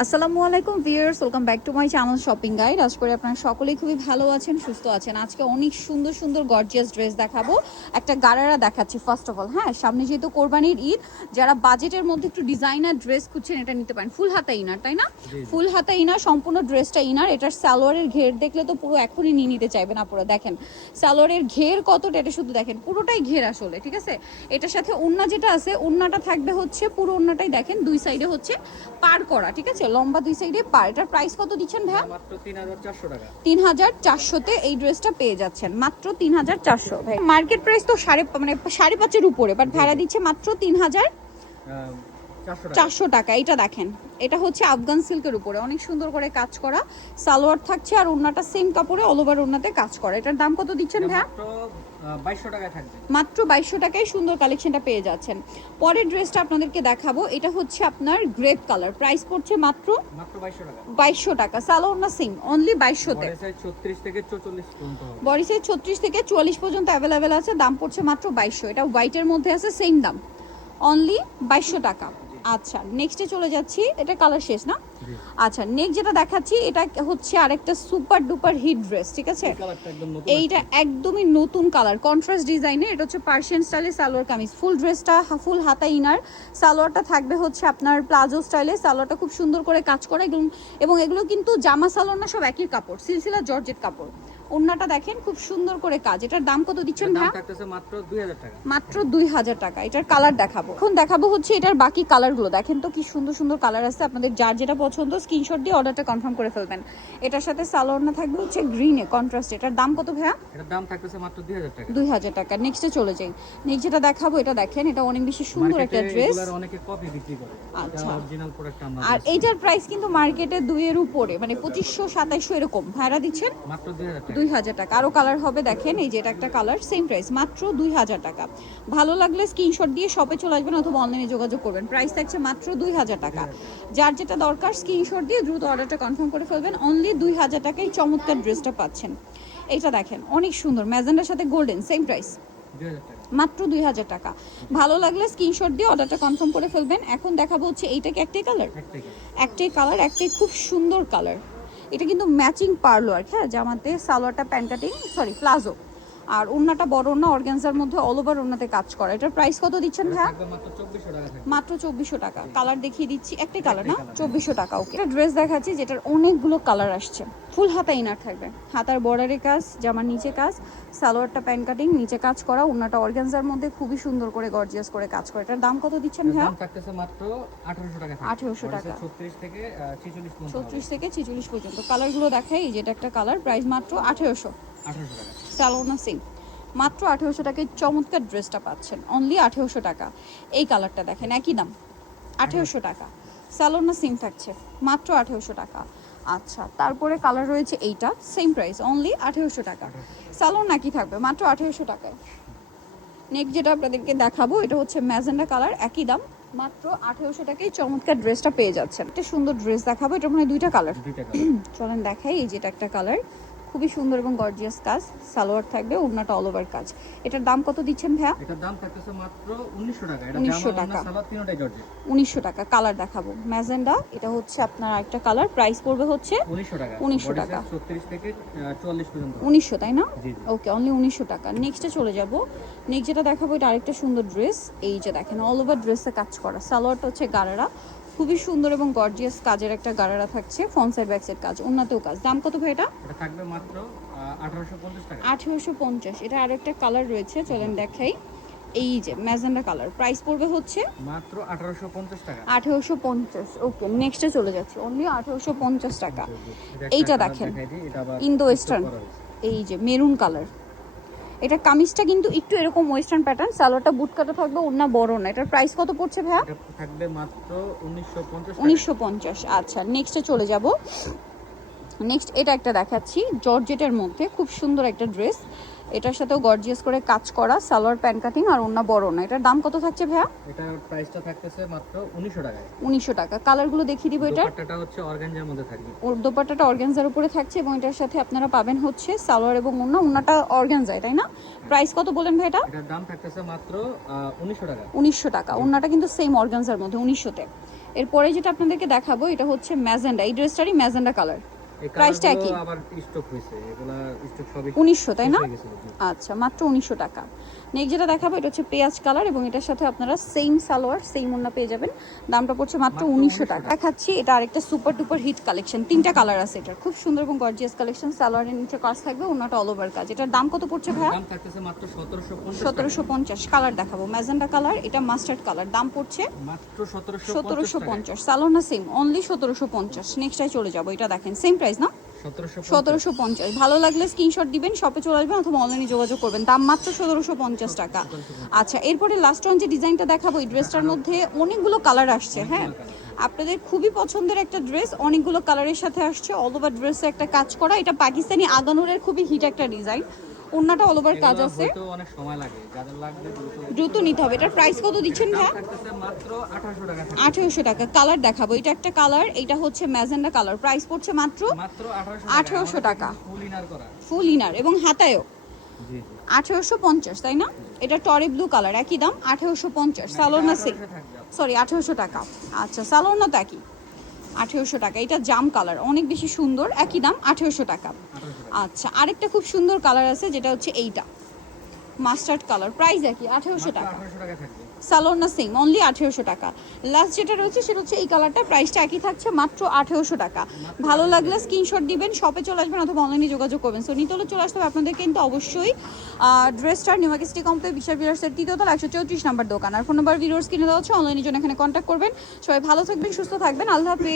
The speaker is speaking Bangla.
আসসালামু আলাইকুম viewers, welcome back to my channel shopping guide. আশা করি আপনারা সকলেই খুবই ভালো আছেন, সুস্থ আছেন। আজকে অনেক সুন্দর সুন্দর গর্জিয়াস ড্রেস দেখাবো। একটা গারারা দেখাচ্ছি ফার্স্ট অফ অল। হ্যাঁ, সামনে যেহেতু কোরবানির ঈদ, যারা বাজেটের মধ্যে একটু ডিজাইনার ড্রেস খুঁজছেন এটা নিতে পারেন। ফুল হাতা ইনার, তাই না? ফুল হাতা ইনার, সম্পূর্ণ ড্রেসটা ইনার। এটার সালোয়ারের ঘের দেখলে তো পুরো এখনই নিয়ে নিতে চাইবেন আপনারা। দেখেন সালোয়ারের ঘের কতটা, এটা শুধু দেখেন, পুরোটাই ঘের আসলে, ঠিক আছে? এটার সাথে ওড়না যেটা আছে, ওড়নাটা থাকবে হচ্ছে পুরো ওড়নাটাই দেখেন দুই সাইডে হচ্ছে পার করা, ঠিক আছে? লম্বা দুই সাইডে পার। এটার প্রাইস কত দিচ্ছেন ভাইয়া? মাত্র 3400 টাকা। 3400 তে এই ড্রেসটা পেয়ে যাচ্ছেন, মাত্র 3400। ভাই মার্কেট প্রাইস তো 5.5 উপরে, বাট ভাড়া দিচ্ছে মাত্র 3400 টাকা। এটা দেখেন, এটা হচ্ছে আফগান সিল্কের উপরে অনেক সুন্দর করে কাজ করা সালোয়ার থাকছে, আর ওড়নাটা সেম কাপড়ে অল ওভার ওড়নাতে কাজ করা। এটার দাম কত দিচ্ছেন ভাইয়া? মাত্র 2200 টাকায় থাকবে। মাত্র 2200 টাকায় সুন্দর কালেকশনটা পেয়ে যাচ্ছেন। পরের ড্রেসটা আপনাদেরকে দেখাবো, এটা হচ্ছে আপনার গ্রেপ কালার। প্রাইস পড়ছে মাত্র 2200 টাকা। 2200 টাকা। সালোয়ার না সিং, অনলি 2200 তে। বডি সাইজ 36 থেকে 44 পর্যন্ত হবে। বডি সাইজ 36 থেকে 44 পর্যন্ত অ্যাভেলেবেল আছে। দাম পড়ছে মাত্র 2200। এটা হোয়াইটের মধ্যে আছে, সেম দাম, অনলি 2200 টাকা। আচ্ছা, নেক্সটে চলে যাচ্ছি। এটা কালার শেষ না? আচ্ছা, নেক্সট যেটা দেখাচ্ছি এটা হচ্ছে আরেকটা সুপার ডুপার হিট ড্রেস, ঠিক আছে? এইটা একদমই নতুন কালার, কন্ট্রাস্ট ডিজাইনের। এটা হচ্ছে পার্সিয়ান স্টাইলে সালোয়ার কামিজ। ফুল ড্রেসটা ফুল হাতা ইনার, সালোয়ারটা থাকবে হচ্ছে আপনার প্লাজো স্টাইলে। সালোয়ারটা খুব সুন্দর করে কাজ করা, এবং এগুলো কিন্তু জামা সালোয়ার না, সব একই কাপড়, সিলসিলা জর্জেট কাপড়। ওড়নাটা দেখেন খুব সুন্দর করে কাজ। এটার দাম কত দিচ্ছেন ভাই? মাত্র 2000 টাকা। মাত্র 2000 টাকা। এটার কালার দেখাবো, এখন দেখাবো হচ্ছে এটার বাকি কালারগুলো। দেখেন তো কি সুন্দর সুন্দর কালার আছে। আপনাদের যার যেটা পছন্দ স্ক্রিনশট দিয়ে অর্ডারটা কনফার্ম করে ফেলবেন। এটার সাথে সালোয়ার না থাকবে হচ্ছে গ্রিনে কন্ট্রাস্ট। এটার দাম কত ভাইয়া? এটার দাম থাকতেছে মাত্র 2000 টাকা। 2000 টাকা। নেক্সটে চলে যাই। নেক্সট যেটা দেখাবো এটা দেখেন, এটা অনেক বেশি সুন্দর একটা ড্রেস। এগুলোর অনেকে কপি বিক্রি করে। আচ্ছা, অরিজিনাল প্রোডাক্ট আমরা। আর এইটার প্রাইস কিন্তু মার্কেটে 2 এর উপরে, মানে 2500 2700 এরকম ভাড়া দিচ্ছেন। মাত্র 2000 টাকা। 2000 টাকা। আরো কালার হবে দেখেন, এই যে এটা একটা কালার, সেম প্রাইস মাত্র 2000 টাকা। ভালো লাগলে স্ক্রিনশট দিয়ে শপে চলে আসবেন অথবা অনলাইনে যোগাযোগ করবেন। প্রাইস থাকছে মাত্র 2000 টাকা। যার যেটা দরকার স্ক্রিনশট দিয়ে দ্রুত অর্ডারটা কনফার্ম করে ফেলবেন। অনলি 2000 টাকায় চমৎকার ড্রেসটা পাচ্ছেন। এইটা দেখেন অনেক সুন্দর, ম্যাজেন্ডার সাথে গোল্ডেন, সেম প্রাইস 2000 টাকা। মাত্র 2000 টাকা। ভালো লাগলে স্ক্রিনশট দিয়ে অর্ডারটা কনফার্ম করে ফেলবেন। এখন দেখাবো হচ্ছে এইটা কি একটাই কালার? একটাই কালার, একটাই খুব সুন্দর কালার। এটা কিন্তু ম্যাচিং পারলো আর কি। হ্যাঁ, জামাতে সালোয়ারটা প্যান্ট কাটিং, সরি প্লাজো, আর ওড়নাটা বড় ওড়না, অর্গানজার মধ্যে অল ওভার ওড়নাতে কাজ করা। এটার প্রাইস কত দিচ্ছেন ভাইয়া? মাত্র 2400 টাকা থাকবে। মাত্র 2400 টাকা। কালার দেখিয়ে দিচ্ছি, একটাই কালার না? 2400 টাকা। ওকে, এটা ড্রেস দেখাচ্ছি যেটার অনেকগুলো কালার আসছে। ফুল হাতা ইনার থাকবে, হাতার বর্ডারে কাজ, জামার নিচে কাজ, সালোয়ারটা প্যান্ট কাটিং, নিচে কাজ করা, ওড়নাটা অর্গানজার মধ্যে খুবই সুন্দর করে গর্জিয়াস করে কাজ করা। এটার দাম কত দিচ্ছেন ভাইয়া? দাম থাকতেছে মাত্র 1800 টাকা। 1800 টাকা। 36 থেকে 46 পর্যন্ত। 36 থেকে 46 পর্যন্ত। কালারগুলো দেখাই, যেটা একটা কালার, প্রাইস মাত্র 1800 টাকা। সালোনা সিং, মাত্র 1800 টাকায় চমৎকার ড্রেসটা পাচ্ছেন, অনলি 1800 টাকা। এই কালারটা দেখেন, একই দাম, 1800 টাকা। সালোনা সিম থাকছে মাত্র 1800 টাকা। আচ্ছা, তারপরে কালার রয়েছে এইটা, সেম প্রাইস, অনলি 1800 টাকা। সালোন নাকি থাকবে মাত্র 1800 টাকায়। নেক্সট যেটা আপনাদেরকে দেখাবো এটা হচ্ছে ম্যাজেন্ডা কালার, একই দাম, মাত্র 1800 টাকায় চমৎকার ড্রেসটা পেয়ে যাচ্ছেন। একটা সুন্দর ড্রেস দেখাবো, এটা মানে দুইটা কালার। চলেন দেখাই। এই যেটা একটা কালার, খুবই সুন্দর এবং গর্জিয়াস কাজ, সালোয়ার থাকবে, ওড়নাটা অল ওভার কাজ। এটার দাম কত দিচ্ছেন ভাইয়া? এটার দাম থাকতেছে মাত্র 1900 টাকা। এটা 1900 জামা টাকা। সালোয়ার তিনটাই জর্জেট। 1900 টাকা। কালার দেখাবো ম্যাজেন্ডা, এটা হচ্ছে আপনার আরেকটা কালার। প্রাইস পড়বে হচ্ছে 1900 টাকা। 1900 টাকা। 36 থেকে 44 পর্যন্ত। 1900, তাই না? জি। ওকে, অনলি 1900 টাকা। নেক্সটে চলে যাব। নেক্সট যেটা দেখাবো এটা আরেকটা সুন্দর ড্রেস। এই যে দেখেন অল ওভার ড্রেসে কাজ করা, সালোয়ারটা হচ্ছে গারারা, খুবই সুন্দর এবং গর্জিয়াস কাজের একটা গারারা থাকছে, ফ্রন্ট সাইড ব্যাক সাইড কাজ, ওন্নাতেও কাজ। দাম কত ভাই এটা? এটা থাকবে মাত্র 1850 টাকা। 1850। এটা আরেকটা কালার রয়েছে, চলেন দেখাই। এই যে ম্যাজেন্ডা কালার, প্রাইস পড়বে হচ্ছে মাত্র 1850 টাকা। 1850। ওকে, নেক্সটে চলে যাচ্ছি, অনলি 1850 টাকা। এইটা দেখেন ইন্দো ওয়েস্টার্ন, এই যে মেরুন কালার। এটা কামিজটা কিন্তু একটু এরকম ওয়েস্টার্ন প্যাটার্ন, সালোয়ারটা বুট কাটা থাকবে, ওড়না বড় না। এটার প্রাইস কত পড়ছে ভাইয়া? এটা থাকবে মাত্র 1950 টাকা। 1950। আচ্ছা, নেক্সটে চলে যাব। নেক্সট এটা একটা দেখাচ্ছি জর্জেটের মধ্যে, খুব সুন্দর একটা ড্রেস। এটার সাথেও গর্জিয়াস করে কাজ করা, সালোয়ার প্যান্ট কাটিং আর ওড়না বড় না। এটার দাম কত থাকছে ভাইয়া? এটার প্রাইসটা থাকতেছে মাত্র 1900 টাকায়। 1900 টাকা। কালারগুলো দেখিয়ে দিব। এটা দোপাট্টাটা হচ্ছে অর্গানজার মধ্যে থাকবে। ওর দোপাট্টাটা অর্গানজার উপরে থাকছে, এবং এটার সাথে আপনারা পাবেন হচ্ছে সালোয়ার এবং ওড়না, ওড়নাটা অর্গানজায়, তাই না? প্রাইস কত বলেন ভাই এটা? এটার দাম থাকতেছে মাত্র 1900 টাকা। 1900 টাকা। ওড়নাটা কিন্তু সেম অর্গানজার মধ্যে 1900 তে। এরপরে যেটা আপনাদেরকে দেখাবো এটা হচ্ছে ম্যাজেন্ডা, এই ড্রেসটারই ম্যাজেন্ডা কালার। এই প্রাইসটা কালারগুলো কি? আবার স্টক হইছে, এগুলা স্টক সবই 1900 তাই শেষ না? হয়ে গেছিল, জি। আচ্ছা, মাত্র 1900 টাকা। নেক্সট যেটা দেখাবো এটা হচ্ছে পেঁয়াজ কালার এবং এটার সাথে আপনারা সেম সালোয়ার সেম ওড়না পেয়ে যাবেন। দামটা পড়ছে মাত্র 1900 টাকা। দেখাচ্ছি এটা আরেকটা সুপার ডুপার হিট কালেকশন, তিনটা কালার আছে এটার, খুব সুন্দর এবং গর্জিয়াস কালেকশন। সালোয়ারের নিচে কাজ থাকবে, ওড়নাটা অল ওভার কাজ। এটার দাম কত পড়ছে ভাইয়া? দাম থাকতেছে মাত্র 1750 টাকা। 1750। কালার দেখাবো ম্যাজেন্ডা কালার, এটা মাস্টার্ড কালার, দাম পড়ছে মাত্র 1750 টাকা। 1750। সালোয়ার না সেম, অনলি 1750। নেক্সটটাই চলে যাবো, এটা দেখেন সেম প্রাইস না, 1750। ভালো লাগলে স্ক্রিনশট দিবেন, শপে চলে আসবেন অথবা অনলাইনে যোগাযোগ করবেন। দাম মাত্র 1750 টাকা। আচ্ছা, এরপরে লাস্ট ওয়ান যে ডিজাইনটা দেখাবো, এই ড্রেসটার মধ্যে অনেকগুলো কালার আসছে। হ্যাঁ, আপনাদের খুবই পছন্দের একটা ড্রেস, অনেকগুলো কালারের সাথে আসছে। অল ওভার ড্রেসে একটা কাজ করা, এটা পাকিস্তানি আগানুরের খুবই হিট একটা ডিজাইন। ওড়নাটা অল ওভার কাজ আছে, তো অনেক সময় লাগে, যাদের লাগবে দ্রুত নিতে হবে। এটার প্রাইস কত দিচ্ছেন ভাই? থাকতেছে মাত্র 1800 টাকা। 1800 টাকা। কালার দেখাবো, এটা একটা কালার, এটা হচ্ছে ম্যাজেন্ডা কালার, প্রাইস পড়ছে মাত্র মাত্র 1800 টাকা। ফুল ইনার করা, ফুল ইনার এবং হাতায়ও। জি জি। 1850 তাই না? এটা টরে ব্লু কালার, একই দাম 1850। সালোয়ার না সেম, সরি 1800 টাকা। আচ্ছা, সালোয়ার না তো একই, 1800 টাকা। এটা জাম কালার, অনেক বেশি সুন্দর, একই দাম 1800 টাকা। আচ্ছা, আরেকটা খুব সুন্দর কালার আছে যেটা হচ্ছে এইটা মাস্টার্ড কালার, প্রাইস একই 1800 টাকা। 1800 টাকা থাকবে। সালোয়ার না সেম, অনলি 1800 টাকা। লাস্ট যেটা রয়েছে সেটা হচ্ছে এই কালারটা, প্রাইসটা একই থাকছে মাত্র 1800 টাকা। ভালো লাগলে স্ক্রিনশট দিবেন, শপে চলে আসবেন অথবা অনলাইনে যোগাযোগ করবেন। সো নিতে হলে চলে আসতে হবে আপনাদের কিন্তু অবশ্যই ড্রেসটার নিউ মার্কেট সিটি কমপ্লেক্স বিশাল বিলাসের তৃতীয়তলা 134 নম্বর দোকান। আর ফোন নাম্বার ভিডিওস কিনে দেওয়া হচ্ছে, অনলাইনের জন্য এখানে কন্ট্যাক্ট করবেন। সবাই ভালো থাকবেন, সুস্থ থাকবেন, আল্লাহ হাফেজ।